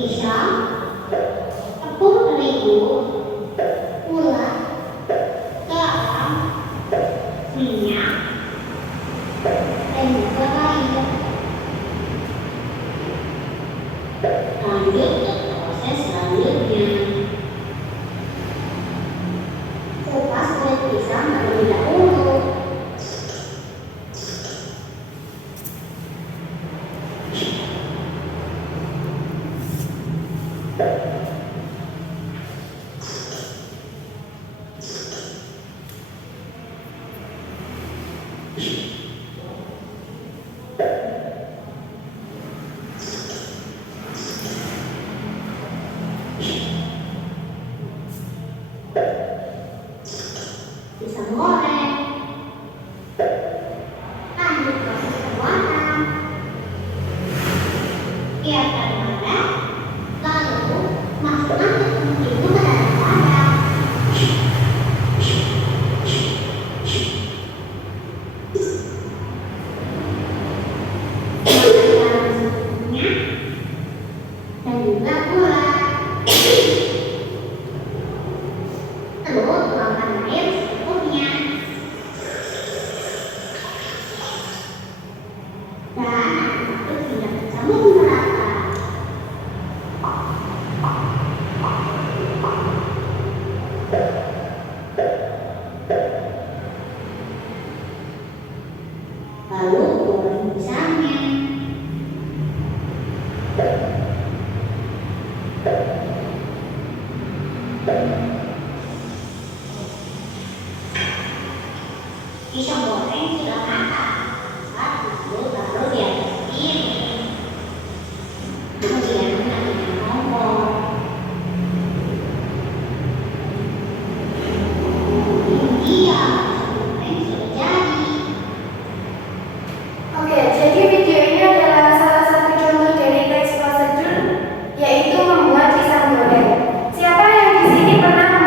pisang, tepung terigu, gula, garam, minyak, dan juga air. Lanjut ke proses selanjutnya. Kupas kulit pisang terlebih dahulu. Pisang goreng. Lanjut proses pembuatan. Biarkan padat, lalu masukkan tepung terigu ke dalam wadah. Masukkan minyak dan juga gula. Lalu tuangkan air secukupnya. Dan aduk hingga bercampur merata. Lalu goreng pisangnya. Pisang goreng sudah matang. Lalu taruh di atas piring. Kemudian matikan kompor. Ini dia, pisang goreng sudah jadi. Oke, jadi video ini adalah salah satu contoh dari teks prosedur, yaitu membuat pisang goreng. Siapa yang di sini pernah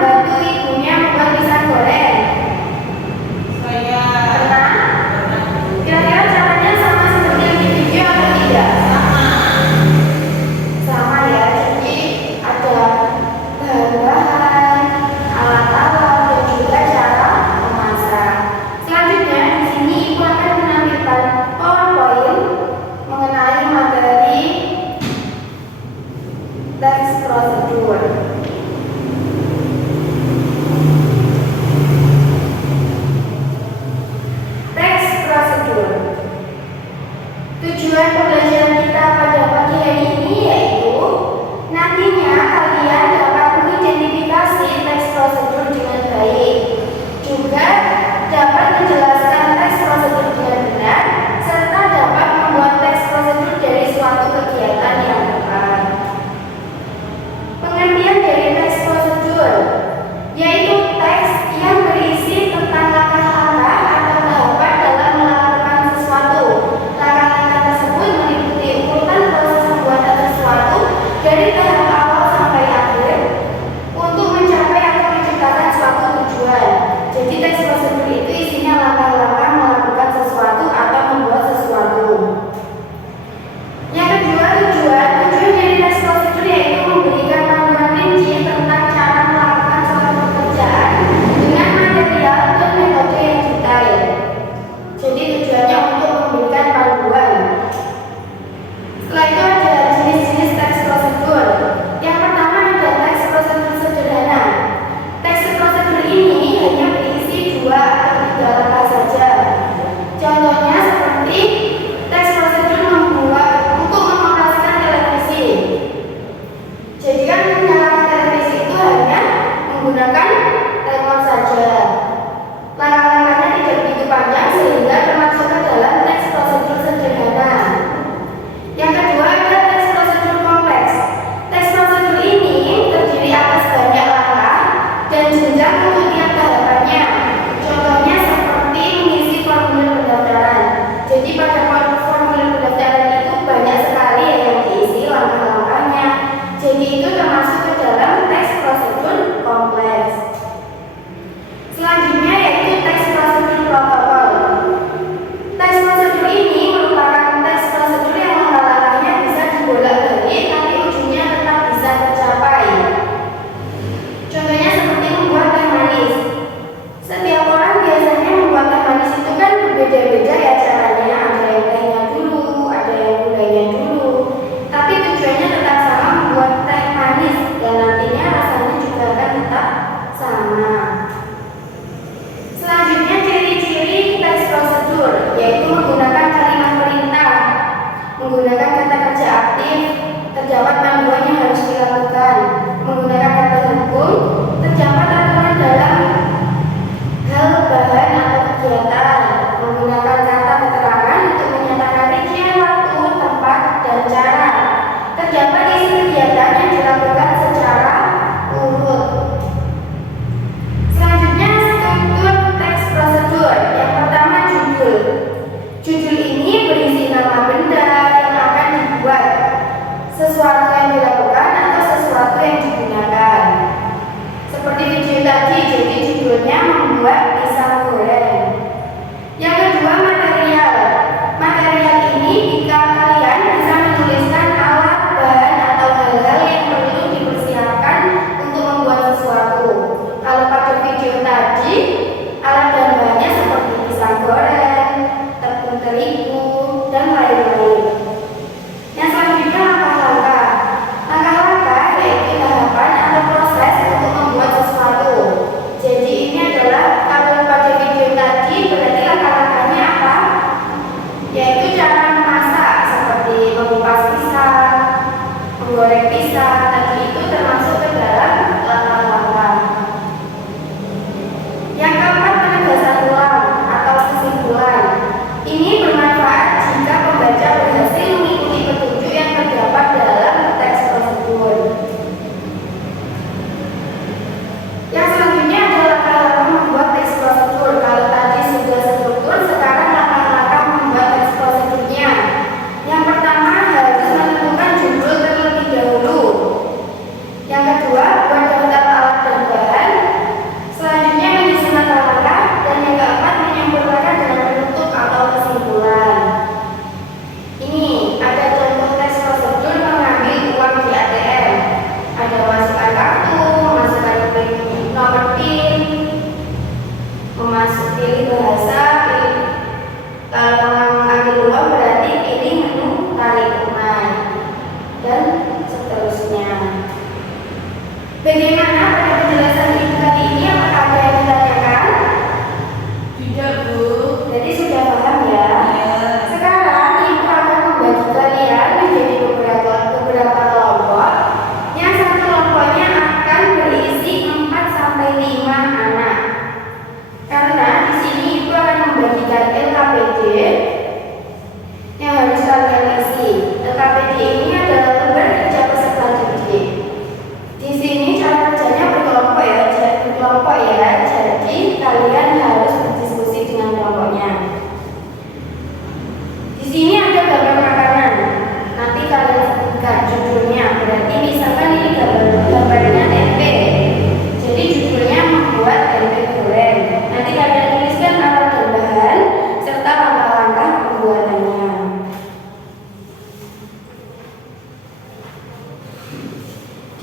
sesuatu yang dilakukan atau sesuatu yang digunakan. Seperti video tadi, jadi judulnya membuat pisang goreng. Yang kedua, material. Material ini jika kalian bisa menuliskan alat, bahan, atau hal-hal yang perlu dipersiapkan untuk membuat sesuatu. Kalau pada video tadi, alat dan bahannya seperti pisang goreng, tepung terigu, dan lain-lain. Yang selanjutnya langkah-langkah. Langkah-langkah yaitu tahapan atau proses untuk membuat sesuatu. Jadi ini adalah kalau pada video tadi berarti langkah-langkahnya apa? Yaitu cara memasak seperti mengupas pisang, menggoreng pisang. Tadi itu termasuk ke dalam langkah-langkah. Yang keempat, penegasan ulang atau kesimpulan. Ini bermanfaat jika pembaca berhasil mengikuti petunjuk yang terdapat dalam teks prosedur. Yang selanjutnya adalah langkah-langkah membuat teks prosedur. Kalau tadi sudah struktur, sekarang langkah-langkah membuat teks prosedurnya. Yang pertama harus menentukan judul terlebih dahulu. Yang kedua, buat daftar alat dan bahan. Selanjutnya menyusun langkah-langkah, dan yang keempat menyempurnakan dengan penutup atau kesimpulan. Ini ada contoh teks prosedur mengambil uang di ATM. Ada masukkan kartu, memasukkan nomor PIN, pilih bahasa, kalau mengambil uang berarti pilih menu tarik tunai, dan seterusnya. Bagaimana pada penjelasan ibu tadi ini? Apakah ada yang ditanyakan? Tidak, Bu. Jadi sudah paham ya? Ya. Sekarang ibu akan membagi kalian menjadi beberapa kelompok. Yang satu kelompoknya akan berisi 4 sampai 5 anak. Karena di sini ibu akan membagikan LKPD yang harus kalian isi. LKPD ini adalah lembar kerja peserta didik. Di sini cara kerjanya berkelompok ya. Jadi kalian harus berdiskusi dengan kelompoknya. Di sini ada gambar makanan. Nanti kalian sebutkan judulnya. Berarti misalkan ini gambarnya tempe. Jadi judulnya membuat tempe goreng. Nanti kalian tuliskan alat dan bahan serta langkah-langkah pembuatannya.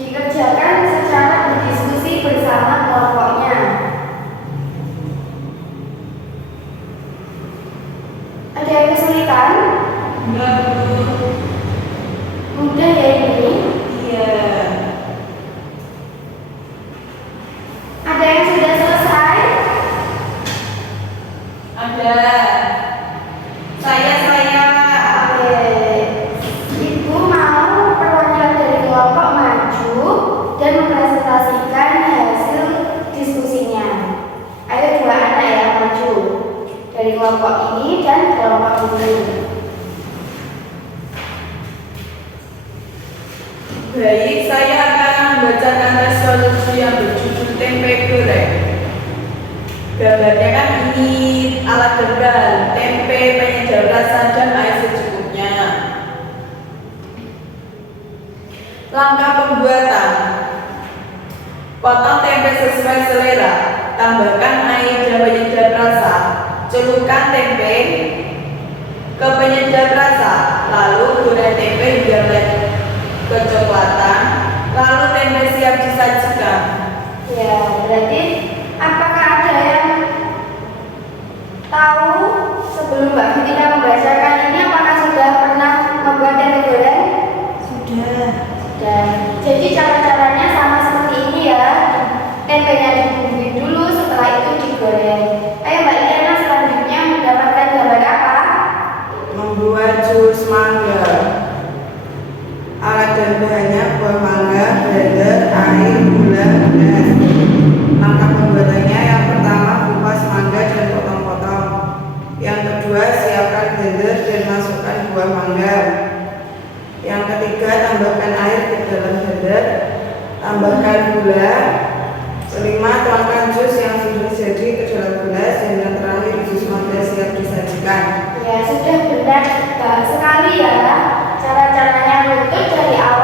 Dikerjakan secara berdiskusi bersama kelompoknya. Ada yang kesulitan? Enggak, Bu. Mudah ya ini? Iya. Ada yang sudah selesai? Ada. Saya. Oke. Ibu mau perwakilan dari kelompok maju dan mempresentasikan hasil diskusinya. Ayo 2 anak yang maju dari kelompok ini dan kelompok ini. Baik, saya akan membacakan resolusi yang berjudul tempe goreng. Gambarnya kan ini alat dan bahan, tempe, penyedap rasa, dan air secukupnya. Langkah pembuatan: potong tempe sesuai selera, tambahkan air dan penyedap rasa, celupkan tempe ke penyedap rasa, lalu goreng tempe hingga kecoklatan, lalu tempe siap disajikan. Ya, berarti apakah ada yang tahu sebelum Mbak Fitina membacakan ini apakah sudah pernah membuat tempe goreng? Sudah. Sudah. Jadi cara-caranya sama seperti ini ya. Tempenya dibumbui dulu, setelah itu digoreng. Ayo Mbak Liana selanjutnya mendapatkan gambar apa? Membuat jus mangga. Alat dan bahannya buah mangga, blender, air, gula, gas. Langkah pembuatannya: yang pertama kupas mangga dan potong-potong. Yang kedua siapkan blender dan masukkan buah mangga. Yang ketiga tambahkan air ke dalam blender, tambahkan gula. Kelima tuangkan jus yang sudah jadi ke dalam gelas, dan yang terakhir jus mangga siap disajikan. Ya, sudah benar sekali ya. Cara-caranya runtut dari awal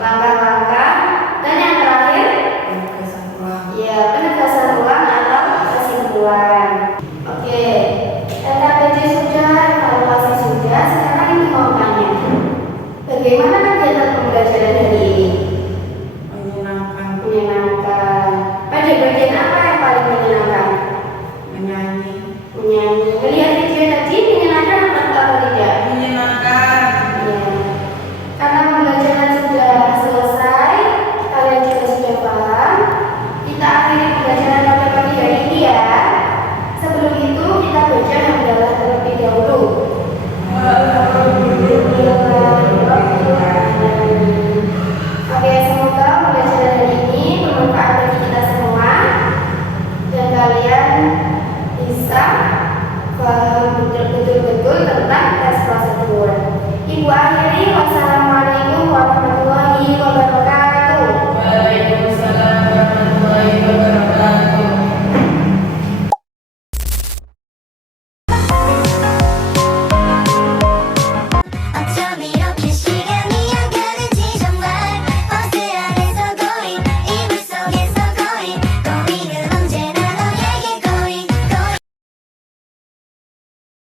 langkah-langkah, dan yang terakhir Penegasan ulang. ya penegasan ulang atau kesimpulan. Oke, LKPD sudah, evaluasi sudah, sekarang ini mau tanya, bagaimana kegiatan pembelajaran hari ini?